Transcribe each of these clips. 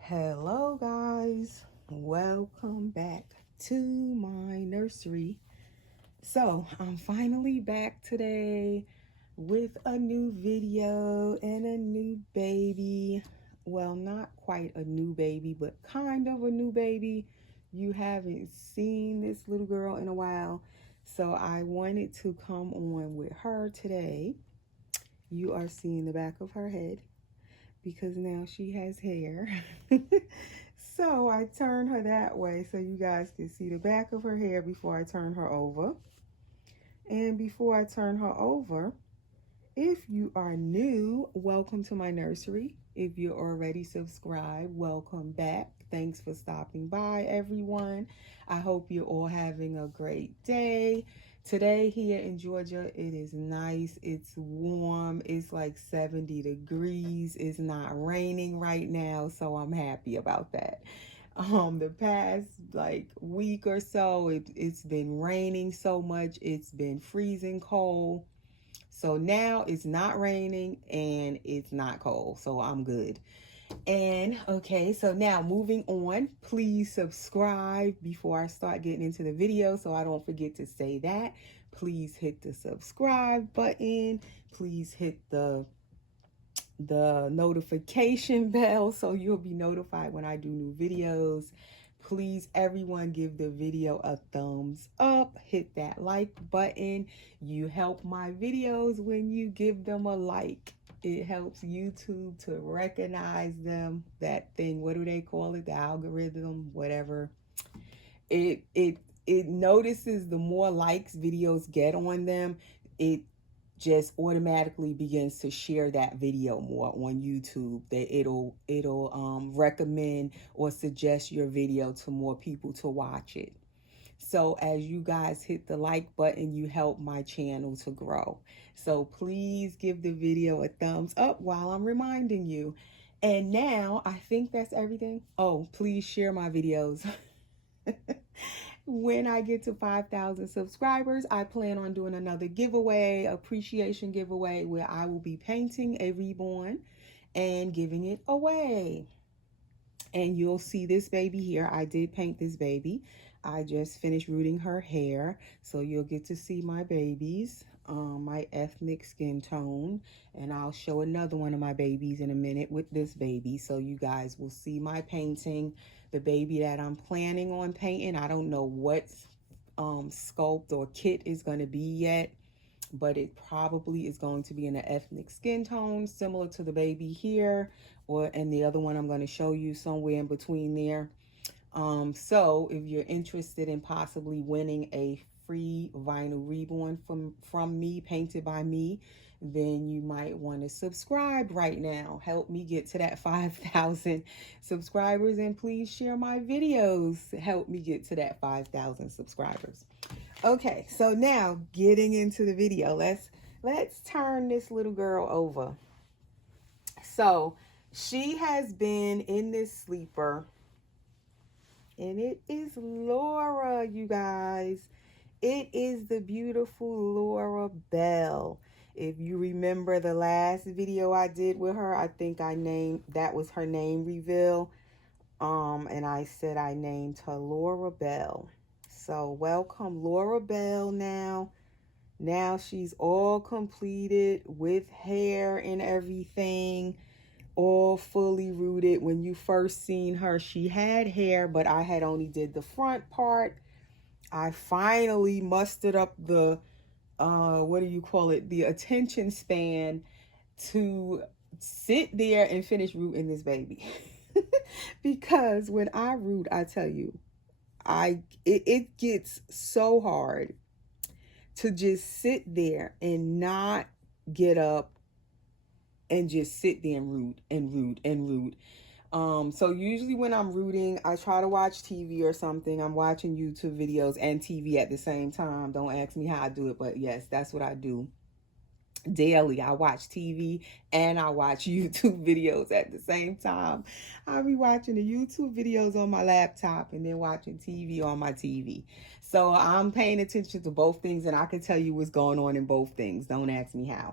Hello guys, welcome back to my nursery. So I'm finally back today with a new video and a new baby. Well, not quite a new baby, but kind of a new baby. You haven't seen this little girl in a while, so I wanted to come on with her today. You are seeing the back of her head because now she has hair. So I turn her that way so you guys can see the back of her hair before I turn her over. And before I turn her over, if you are new, welcome to my nursery. If you're already subscribed, welcome back. Thanks for stopping by, everyone. I hope you're all having a great day. Today here in Georgia, it is nice. It's warm. It's like 70 degrees. It's not raining right now, so I'm happy about that. The past like week or so, it's been raining so much. It's been freezing cold. So now it's not raining and it's not cold, so I'm good. And okay, so now moving on, please subscribe before I start getting into the video so I don't forget to say that. Please hit the subscribe button. Please hit the notification bell so you'll be notified when I do new videos. Please, everyone, give the video a thumbs up. Hit that like button. You help my videos when you give them a like. It helps YouTube to recognize them. That thing, what do they call it? The algorithm, whatever. It notices the more likes videos get on them, it just automatically begins to share that video more on YouTube. That it'll recommend or suggest your video to more people to watch it. So as you guys hit the like button, you help my channel to grow. So please give the video a thumbs up while I'm reminding you. And now I think that's everything. Oh, please share my videos. When I get to 5,000 subscribers, I plan on doing another giveaway, appreciation giveaway, where I will be painting a reborn and giving it away. And you'll see this baby here. I did paint this baby. I just finished rooting her hair, so you'll get to see my babies, my ethnic skin tone, and I'll show another one of my babies in a minute with this baby, so you guys will see my painting. The baby that I'm planning on painting, I don't know what sculpt or kit is going to be yet, but it probably is going to be in an ethnic skin tone similar to the baby here, and the other one I'm going to show you somewhere in between there. So if you're interested in possibly winning a free vinyl reborn from me, painted by me, then you might want to subscribe right now. Help me get to that 5,000 subscribers, and please share my videos. Help me get to that 5,000 subscribers. Okay, so now getting into the video, let's turn this little girl over. So she has been in this sleeper, and it is Laura, you guys. It is the beautiful Laura Bell. If you remember the last video I did with her, I think that was her name reveal. And I said I named her Laura Bell. So welcome Laura Bell now. Now she's all completed with hair and everything, all fully rooted. When you first seen her, she had hair, but I had only did the front part. I finally mustered up the what do you call it? The attention span to sit there and finish rooting this baby. Because when I root, I tell you, it gets so hard to just sit there and not get up and just sit there and root and root and root. So usually when I'm rooting, I try to watch TV or something. I'm watching YouTube videos and TV at the same time. Don't ask me how I do it, but yes, that's what I do. Daily, I watch TV and I watch YouTube videos at the same time. I'll be watching the YouTube videos on my laptop and then watching TV on my TV. So I'm paying attention to both things, and I can tell you what's going on in both things. Don't ask me how.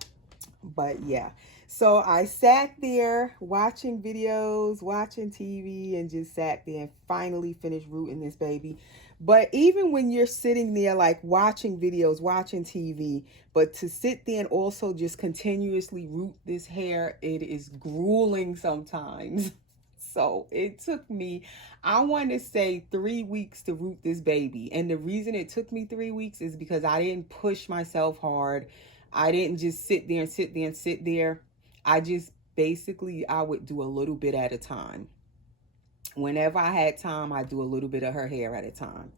But yeah, so I sat there watching videos, watching TV, and just sat there and finally finished rooting this baby. But even when you're sitting there like watching videos, watching TV, but to sit there and also just continuously root this hair, it is grueling sometimes. So it took me, I want to say 3 weeks to root this baby. And the reason it took me 3 weeks is because I didn't push myself hard. I didn't just sit there and sit there and sit there. I just basically, I would do a little bit at a time. Whenever I had time, I do a little bit of her hair at a time.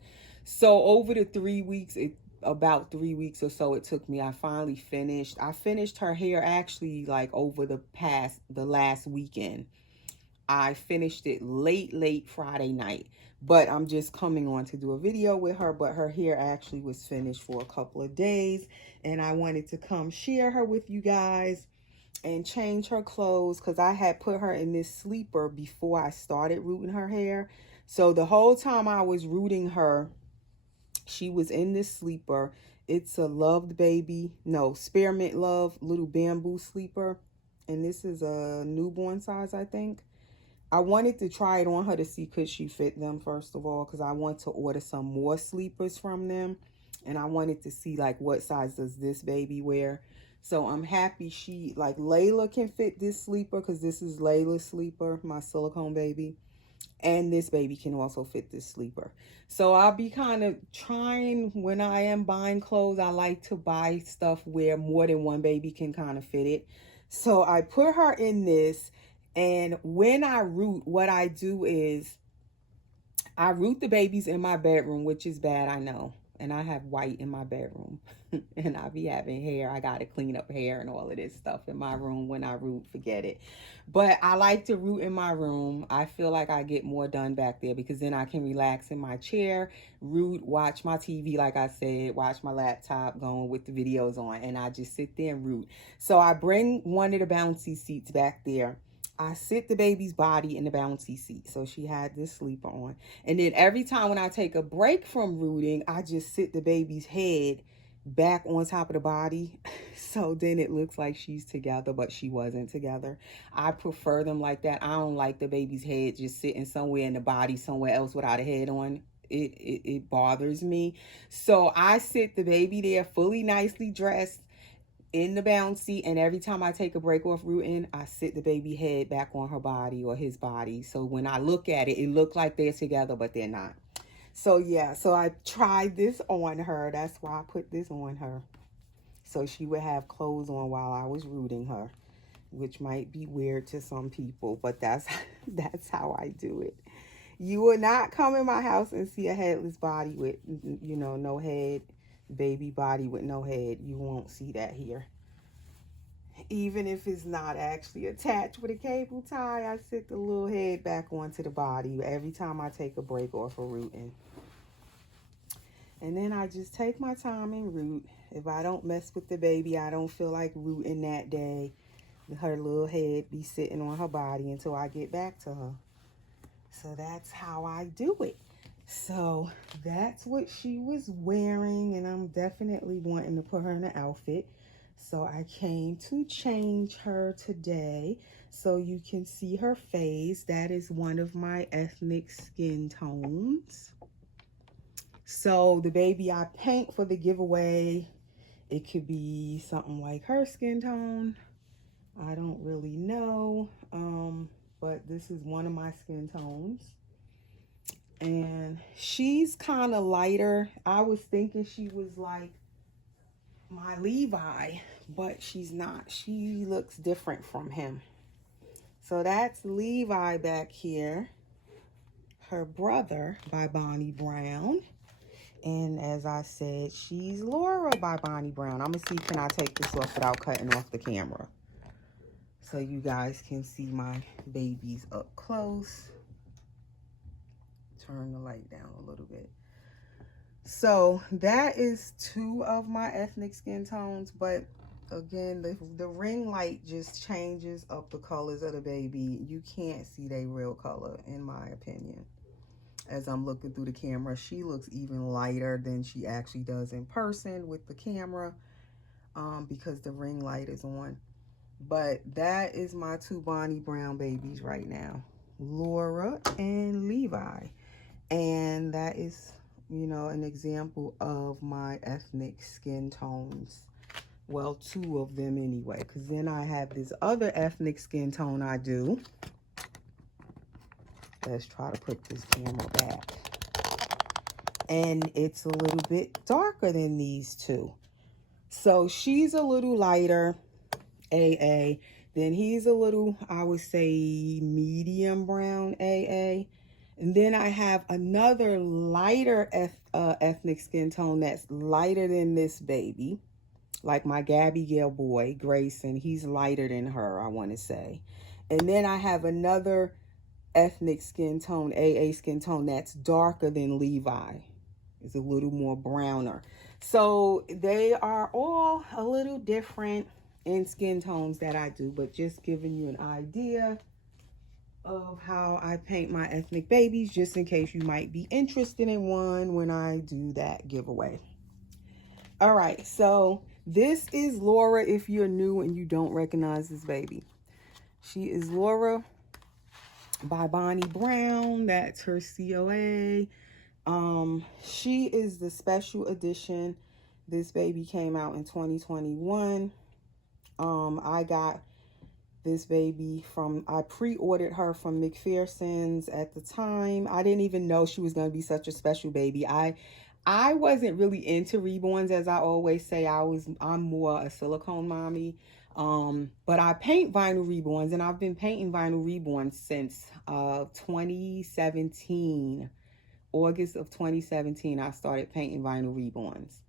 So over the 3 weeks, about 3 weeks or so it took me, I finally finished. I finished her hair actually like over the last weekend. I finished it late Friday night. But I'm just coming on to do a video with her. But her hair actually was finished for a couple of days. And I wanted to come share her with you guys and change her clothes, because I had put her in this sleeper before I started rooting her hair. So the whole time I was rooting her, she was in this sleeper. It's a Loved Baby, no, Spearmint Love little bamboo sleeper. And this is a newborn size, I think. I wanted to try it on her to see could she fit them, first of all, because I want to order some more sleepers from them. And I wanted to see like what size does this baby wear. So I'm happy she, like Layla can fit this sleeper, because this is Layla's sleeper, my silicone baby. And this baby can also fit this sleeper. So I'll be kind of trying, when I am buying clothes, I like to buy stuff where more than one baby can kind of fit it. So I put her in this. And when I root, what I do is I root the babies in my bedroom, which is bad, I know. And I have white in my bedroom. And I be having hair. I got to clean up hair and all of this stuff in my room when I root. Forget it. But I like to root in my room. I feel like I get more done back there, because then I can relax in my chair, root, watch my TV, like I said, watch my laptop going with the videos on. And I just sit there and root. So I bring one of the bouncy seats back there. I sit the baby's body in the bouncy seat. So she had this sleeper on. And then every time when I take a break from rooting, I just sit the baby's head back on top of the body. So then it looks like she's together, but she wasn't together. I prefer them like that. I don't like the baby's head just sitting somewhere in the body somewhere else without a head on. It bothers me. So I sit the baby there fully nicely dressed in the bouncy, and every time I take a break off rooting, I sit the baby head back on her body or his body. So when I look at it, it looks like they're together, but they're not. So yeah, so I tried this on her. That's why I put this on her. So she would have clothes on while I was rooting her, which might be weird to some people, but that's how I do it. You will not come in my house and see a headless body with, no head, baby body with no head. You won't see that here. Even if it's not actually attached with a cable tie, I sit the little head back onto the body every time I take a break off of rooting. And then I just take my time and root. If I don't mess with the baby, I don't feel like rooting that day, her little head be sitting on her body until I get back to her. So that's how I do it. So that's what she was wearing, and I'm definitely wanting to put her in an outfit. So I came to change her today so you can see her face. That is one of my ethnic skin tones. So the baby I paint for the giveaway, it could be something like her skin tone. I don't really know, but this is one of my skin tones. And she's kind of lighter. I was thinking she was like my Levi, but she's not. She looks different from him. So that's Levi back here. Her brother by Bonnie Brown. And as I said, she's Laura by Bonnie Brown. I'm going to see, can I take this off without cutting off the camera? So you guys can see my babies up close. Turn the light down a little bit. So that is 2 of my ethnic skin tones. But again, the ring light just changes up the colors of the baby. You can't see their real color, in my opinion. As I'm looking through the camera, she looks even lighter than she actually does in person with the camera, because the ring light is on. But that is my 2 Bonnie Brown babies right now, Laura and Levi. And that is, you know, an example of my ethnic skin tones. Well, 2 of them anyway, because then I have this other ethnic skin tone I do. Let's try to put this camera back. And it's a little bit darker than these 2. So she's a little lighter, AA. Then he's a little, I would say, medium brown, AA. And then I have another lighter ethnic skin tone that's lighter than this baby. Like my Gabby Gale boy, Grayson, he's lighter than her, I want to say. And then I have another ethnic skin tone, AA skin tone, that's darker than Levi. It's a little more browner. So they are all a little different in skin tones that I do, but just giving you an idea of how I paint my ethnic babies, just in case you might be interested in one when I do that giveaway. All right, so this is Laura if you're new and you don't recognize this baby. She is Laura by Bonnie Brown. That's her COA. She is the special edition. This baby came out in 2021. I got this baby I pre-ordered her from McPherson's at the time. I didn't even know she was going to be such a special baby. I wasn't really into reborns, as I always say. I'm more a silicone mommy. But I paint vinyl reborns, and I've been painting vinyl reborns since 2017. August of 2017, I started painting vinyl reborns.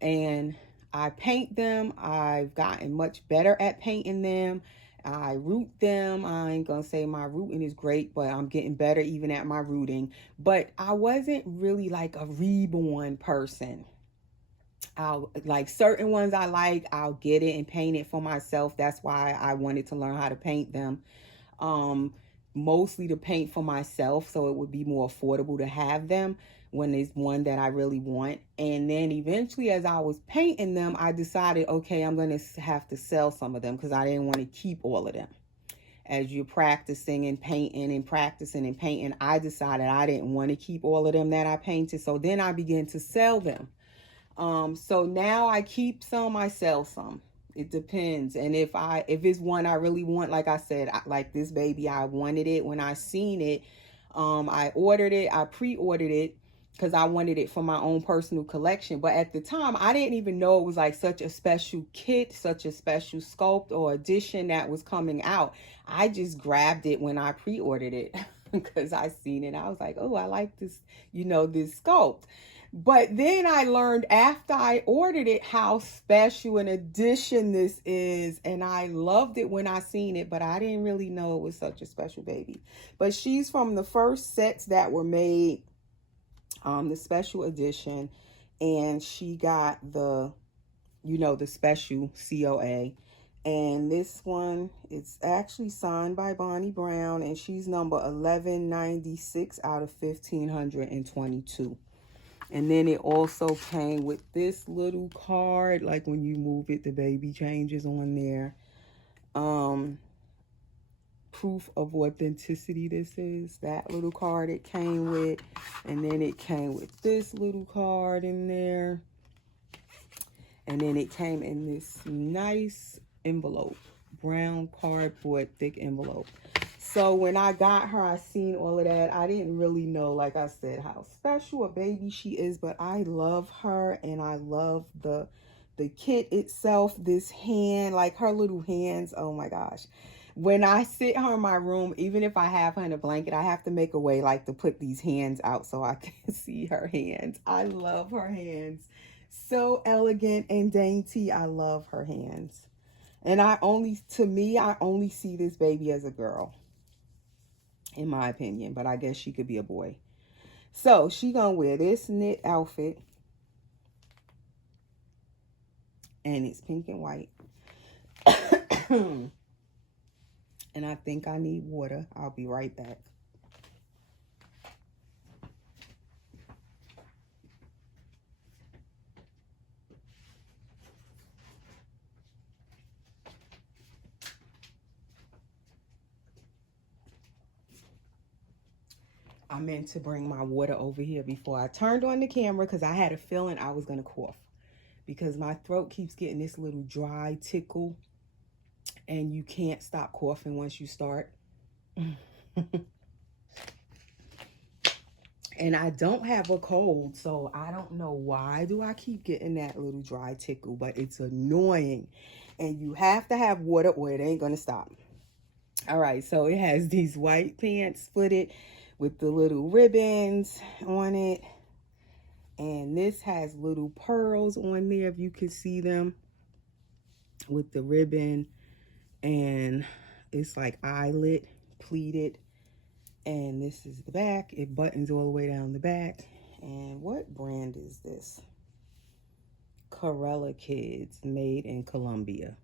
And I paint them. I've gotten much better at painting them. I root them. I ain't gonna say my rooting is great, but I'm getting better even at my rooting. But I wasn't really like a reborn person. I'll like certain ones I'll get it and paint it for myself. That's why I wanted to learn how to paint them. Mostly to paint for myself, so it would be more affordable to have them when there's one that I really want. And then eventually, as I was painting them, I decided, okay, I'm going to have to sell some of them because I didn't want to keep all of them. As you're practicing and painting and practicing and painting, I decided I didn't want to keep all of them that I painted. So then I began to sell them. So now I keep some, I sell some. It depends. And if it's one I really want, like I said, like this baby, I wanted it when I seen it. I ordered it. I pre-ordered it because I wanted it for my own personal collection. But at the time, I didn't even know it was like such a special kit, such a special sculpt or edition that was coming out. I just grabbed it when I pre-ordered it because I seen it. I was like, oh, I like this, this sculpt. But then I learned after I ordered it how special an edition this is. And I loved it when I seen it, but I didn't really know it was such a special baby. But she's from the first sets that were made, the special edition. And she got the special COA. And this one, it's actually signed by Bonnie Brown. And she's number 1196 out of 1522. And then it also came with this little card, like when you move it, the baby changes on there. Proof of authenticity, this is that little card it came with. And then it came with this little card in there. And then it came in this nice envelope, brown cardboard, thick envelope. So when I got her, I seen all of that. I didn't really know, like I said, how special a baby she is, but I love her and I love the the kit itself, this hand, like her little hands, oh my gosh. When I sit her in my room, even if I have her in a blanket, I have to make a way like to put these hands out so I can see her hands. I love her hands. So elegant and dainty. I love her hands. And to me, I only see this baby as a girl, in my opinion, but I guess she could be a boy. So she gonna wear this knit outfit, and it's pink and white. And I think I need water. I'll be right back. I meant to bring my water over here before I turned on the camera because I had a feeling I was going to cough because my throat keeps getting this little dry tickle and you can't stop coughing once you start. And I don't have a cold, so I don't know why do I keep getting that little dry tickle, but it's annoying. And you have to have water or it ain't going to stop. All right, so it has these white pants footed with the little ribbons on it. And this has little pearls on there, if you can see them, with the ribbon. And it's like eyelet pleated. And this is the back. It buttons all the way down the back. And what brand is this? Corella Kids, made in Colombia.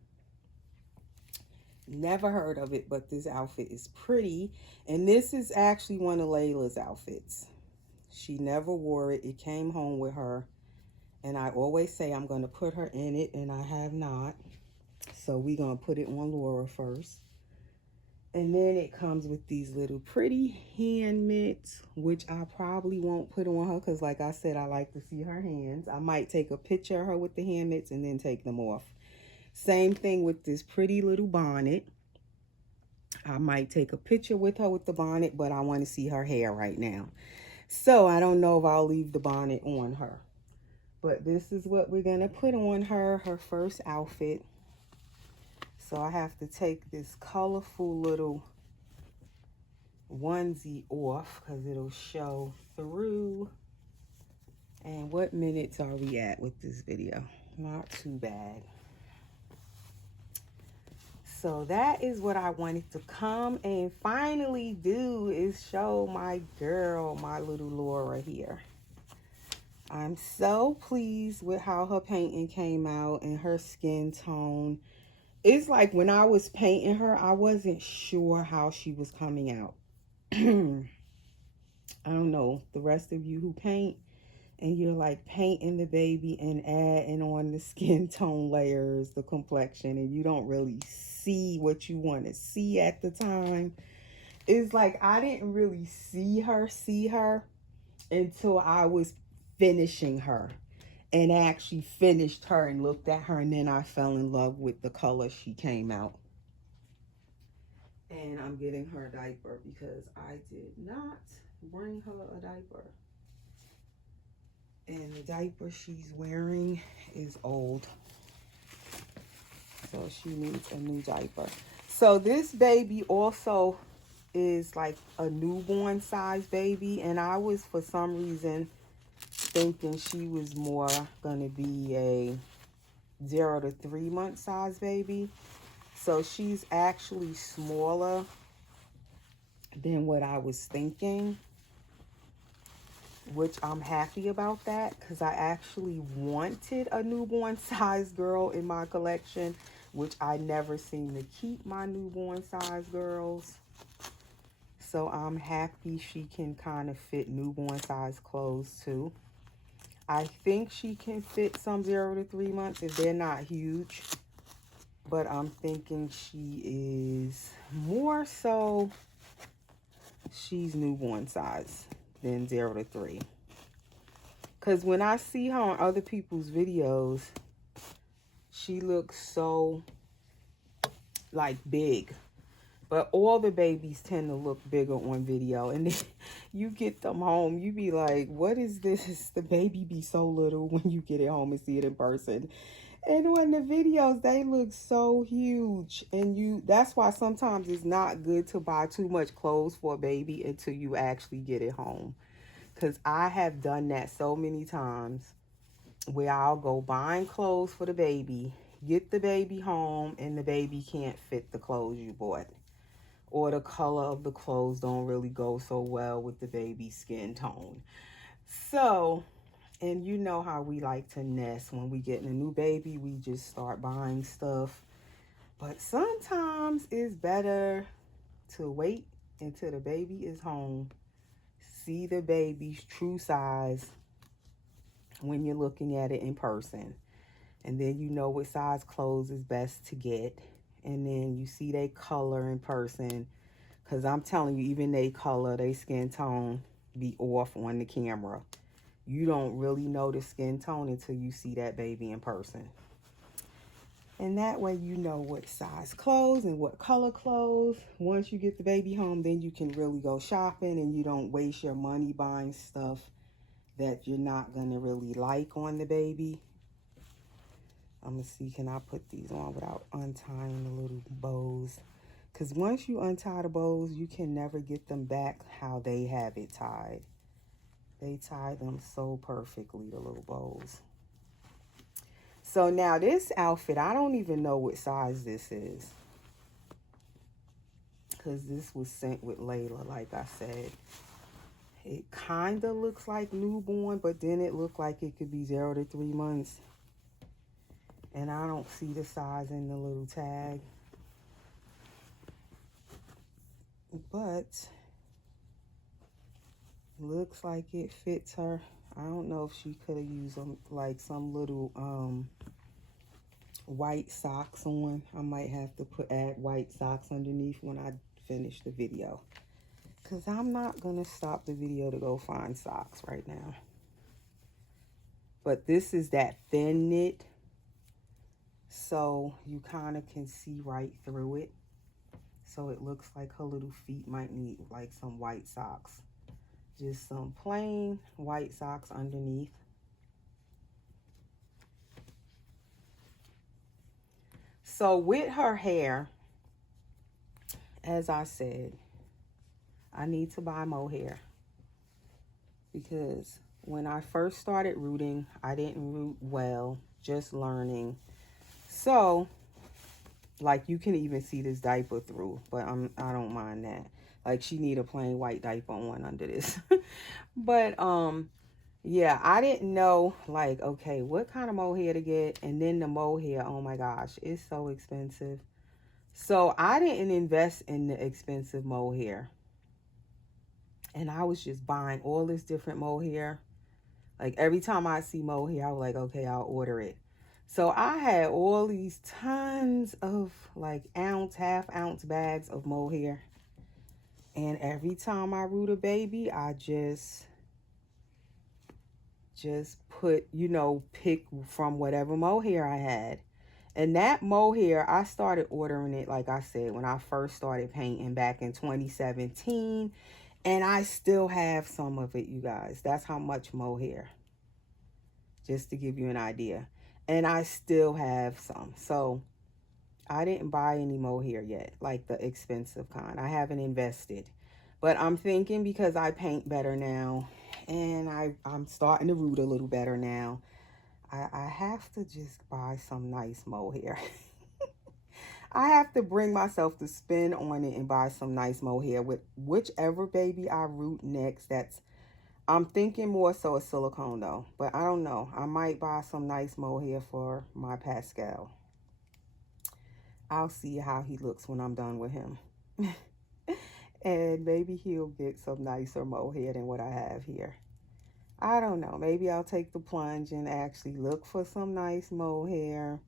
Never heard of it, but this outfit is pretty. And this is actually one of Layla's outfits. She never wore it. It came home with her. And I always say I'm going to put her in it, and I have not. So we're going to put it on Laura first. And then it comes with these little pretty hand mitts, which I probably won't put on her because, like I said, I like to see her hands. I might take a picture of her with the hand mitts and then take them off. Same thing with this pretty little bonnet. I might take a picture with her with the bonnet, but I want to see her hair right now. So I don't know if I'll leave the bonnet on her. But this is what we're going to put on her first outfit. So I have to take this colorful little onesie off because it'll show through. And what minutes are we at with this video? Not too bad. So that is what I wanted to come and finally do, is show my girl, my little Laura here. I'm so pleased with how her painting came out and her skin tone. It's like when I was painting her, I wasn't sure how she was coming out. I don't know, the rest of you who paint and you're like painting the baby and adding on the skin tone layers, the complexion, and you don't really see what you want to see at the time. It's like I didn't really see her until I was finishing her. And actually finished her and looked at her, and then I fell in love with the color she came out. And I'm getting her a diaper because I did not bring her a diaper. And the diaper she's wearing is old. So she needs a new diaper. So this baby also is like a newborn size baby. And I was, for some reason, thinking she was more gonna be a 0 to 3 month size baby. So she's actually smaller than what I was thinking, which I'm happy about that because I actually wanted a newborn size girl in my collection, which I never seem to keep my newborn size girls. So I'm happy she can kind of fit newborn size clothes too. I think she can fit some 0 to 3 months if they're not huge. But I'm thinking she is more so, she's newborn size than 0 to 3. Because when I see her on other people's videos, she looks so, like, big. But all the babies tend to look bigger on video. And then you get them home, you be like, what is this? The baby be so little when you get it home and see it in person. And on the videos, they look so huge. And that's why sometimes it's not good to buy too much clothes for a baby until you actually get it home. Because I have done that so many times where I'll go buying clothes for the baby, get the baby home, and the baby can't fit the clothes you bought. Or the color of the clothes don't really go so well with the baby's skin tone. So, and you know how we like to nest. When we get a new baby, we just start buying stuff. But sometimes it's better to wait until the baby is home, see the baby's true size when you're looking at it in person. And then you know what size clothes is best to get. And then you see their color in person. Because I'm telling you, even their color, their skin tone be off on the camera. You don't really know the skin tone until you see that baby in person. And that way you know what size clothes and what color clothes. Once you get the baby home, then you can really go shopping and you don't waste your money buying stuff that you're not going to really like on the baby. I'm going to see, can I put these on without untying the little bows? Because once you untie the bows, you can never get them back how they have it tied. They tie them so perfectly, the little bows. So now this outfit, I don't even know what size this is. Because this was sent with Layla, like I said. It kind of looks like newborn, but then it looked like it could be 0 to 3 months. And I don't see the size in the little tag. But looks like it fits her. I don't know if she could have used like some little white socks on. I might have to add white socks underneath when I finish the video. Because I'm not going to stop the video to go find socks right now. But this is that thin knit. So you kind of can see right through it. So it looks like her little feet might need like some white socks. Just some plain white socks underneath. So with her hair, as I said, I need to buy mohair. Because when I first started rooting, I didn't root well, just learning. So, like, you can even see this diaper through, but I don't mind that. Like, she need a plain white diaper on under this. But yeah, I didn't know, like, okay, what kind of mohair to get. And then the mohair, oh my gosh, it's so expensive. So I didn't invest in the expensive mohair. And I was just buying all this different mohair. Like, every time I see mohair, I was like, okay, I'll order it. So I had all these tons of like half ounce bags of mohair. And every time I root a baby, I just put, you know, pick from whatever mohair I had. And that mohair, I started ordering it, like I said, when I first started painting back in 2017. And I still have some of it, you guys. That's how much mohair. Just to give you an idea. And I still have some. So I didn't buy any mohair yet, like the expensive kind. I haven't invested. But I'm thinking because I paint better now and I'm starting to root a little better now, I have to just buy some nice mohair. I have to bring myself to spin on it and buy some nice mohair with whichever baby I root next. I'm thinking more so a silicone though, but I don't know. I might buy some nice mohair for my Pascal. I'll see how he looks when I'm done with him. And maybe he'll get some nicer mohair than what I have here. I don't know. Maybe I'll take the plunge and actually look for some nice mohair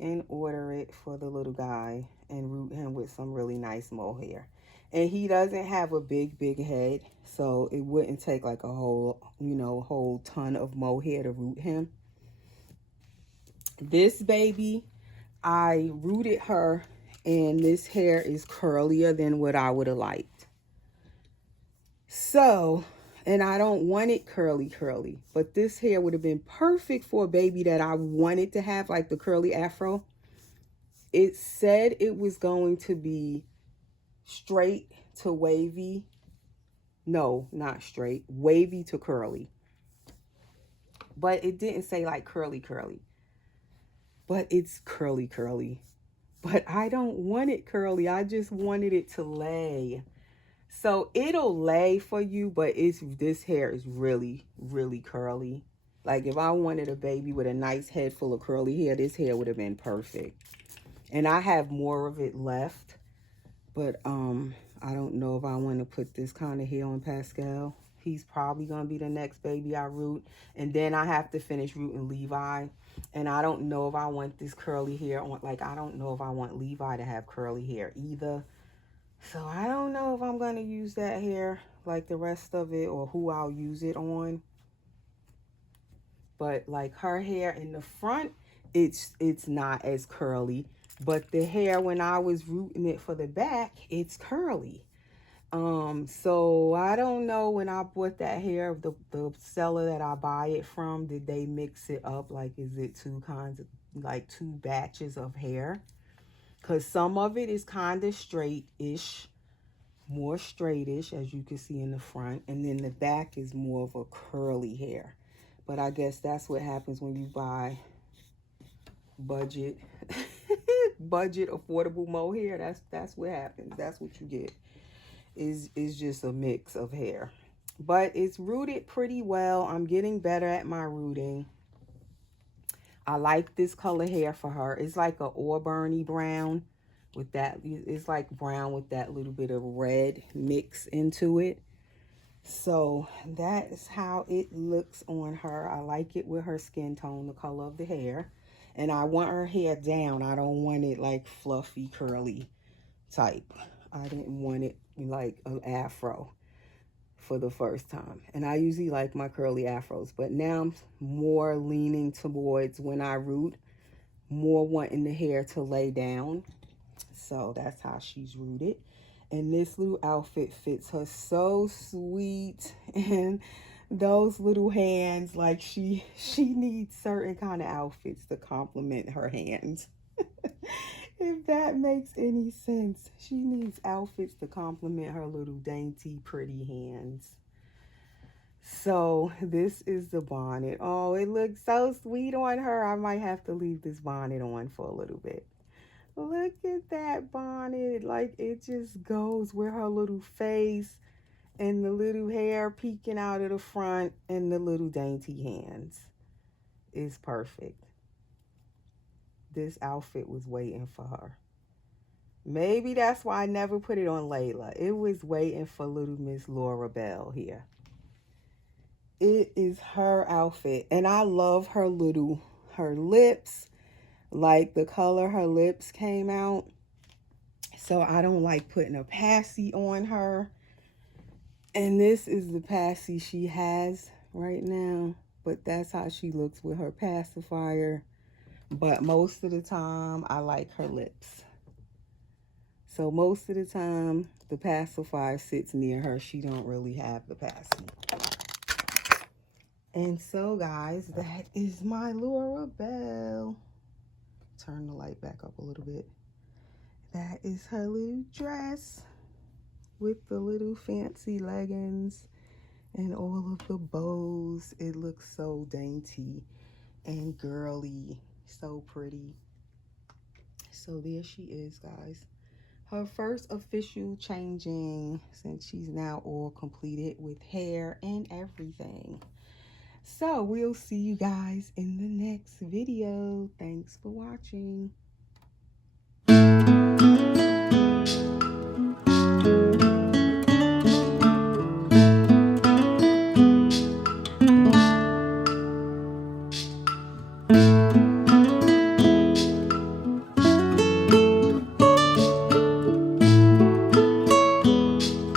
and order it for the little guy and root him with some really nice mohair. And he doesn't have a big head, so it wouldn't take like a whole ton of mohair to root him. This baby, I rooted her and this hair is curlier than what I would have liked. So, And I don't want it curly, but this hair would have been perfect for a baby that I wanted to have, like the curly afro. It said it was going to be straight to wavy. No, not straight. Wavy to curly. But it didn't say like curly. But it's curly. But I don't want it curly. I just wanted it to lay. So it'll lay for you, but this hair is really, really curly. Like if I wanted a baby with a nice head full of curly hair, this hair would have been perfect. And I have more of it left. But I don't know if I want to put this kind of hair on Pascal. He's probably going to be the next baby I root. And then I have to finish rooting Levi. And I don't know if I want this curly hair on. Like, I don't know if I want Levi to have curly hair either. So I don't know if I'm going to use that hair like the rest of it or who I'll use it on. But like her hair in the front, it's not as curly. But the hair, when I was rooting it for the back, it's curly. So I don't know, when I bought that hair, the seller that I buy it from, did they mix it up? Like, is it two kinds of, like two batches of hair? Because some of it is kind of straight-ish, more straightish, as you can see in the front. And then the back is more of a curly hair. But I guess that's what happens when you buy budget affordable mohair. That's what happens. That's what you get, is just a mix of hair. But it's rooted pretty well. I'm getting better at my rooting. I like this color hair for her. It's like a auburny brown with that. It's like brown with that little bit of red mix into it. So that is how it looks on her. I like it with her skin tone, the color of the hair. And I want her hair down. I don't want it like fluffy, curly type. I didn't want it like an afro for the first time. And I usually like my curly afros. But now I'm more leaning towards, when I root, more wanting the hair to lay down. So that's how she's rooted. And this little outfit fits her so sweet. And those little hands, like she needs certain kind of outfits to complement her hands. If that makes any sense. She needs outfits to complement her little dainty, pretty hands. So this is the bonnet. Oh, it looks so sweet on her. I might have to leave this bonnet on for a little bit. Look at that bonnet. Like, it just goes with her little face and the little hair peeking out of the front and the little dainty hands. It's perfect. This outfit was waiting for her. Maybe that's why I never put it on Layla. It was waiting for little Miss Laura Bell here. It is her outfit. And I love her lips. Like the color her lips came out. So I don't like putting a passy on her. And this is the passy she has right now. But that's how she looks with her pacifier. But most of the time, I like her lips. So most of the time, the pacifier sits near her. She don't really have the passy. And so, guys, that is my Laura Bell. Turn the light back up a little bit. That is her little dress with the little fancy leggings and all of the bows. It looks so dainty and girly, so pretty. So there she is, guys. Her first official changing, since she's now all completed with hair and everything. So we'll see you guys in the next video. Thanks for watching.